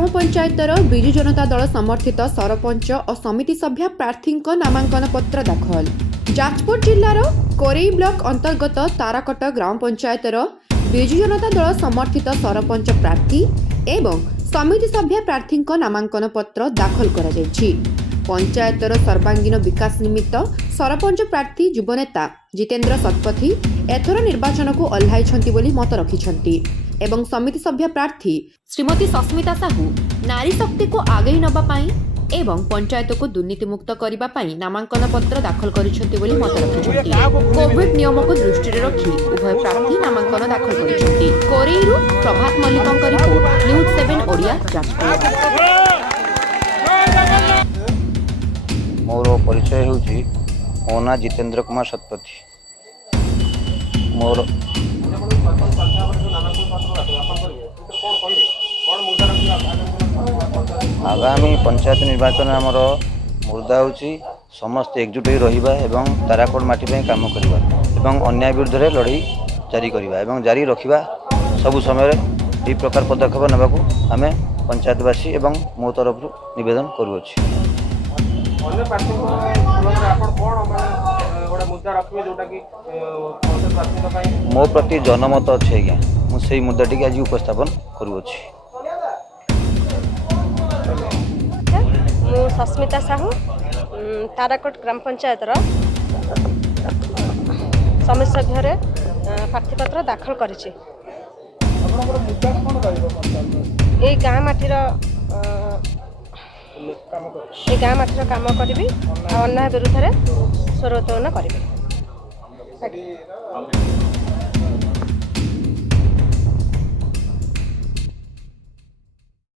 ग्राम पंचायतर विजु जनता दल समर्थित सरपंच और समिति सभ्य प्रार्थी नामांकन पत्र दाखल। जाजपुर जिलार कोरेई ब्लॉक अंतर्गत ताराकट ग्राम पंचायतर विजु जनता दल समर्थित सरपंच प्रार्थी एवं समिति सभ्य प्रार्थी नामांकन पत्र दाखल करा जायछि। पंचायतर सर्वांगीन विकास निमित्त सरपंच प्रार्थी युवनेता जितेन्द्र शतपथी एथर निर्वाचन को ओह्लाइछन्ति बोली मत रखिछन्ति एवं समिति सभ्य प्रार्थी श्रीमती सस्मिता साहू नारी शक्ति को आगे नबा पाई एवं पंचायत को दुर्नीति मुक्त करबा पाई नामांकन पत्र दाखल करिछन्ति बोली मत रखिछन्ति। कोविड नियम को दृष्टि रे रखी उभय प्रार्थी नामांकन दाखल करिछन्ति। कोरेईरु प्रभात मल्लिकଙ୍କ रिपोर्ट न्यूज 7 ओडिया जाजपुर। मोर परिचय होउछि मो ना जितेन्द्र कुमार शतपथी। मोर आगामी पंचायत निर्वाचन आमर मुद्दा होउछि समस्त एकजुट हो रहिबा एवं ताराकोट माटी पे काम करबा एवं अन्याय विरुद्ध रे लड़ाई जारी करबा एवं जारी रखिबा सब समय ई प्रकार पदक्षेप नेबाकू आमे पंचायतवासी एवं मो तरफ निवेदन करूछि। मो प्रति जनमत अच्छे आज्ञा मुझे मुद्दाटी आज उपस्थापन करुँच। मु सस्मिता साहू ताराकोट ग्राम पंचायत समिति सभ्य प्रार्थीपत्र दाखल करिछि। गाँ माटीर काम करी अन्याय विरुद्ध स्वर उत्तोलन करी।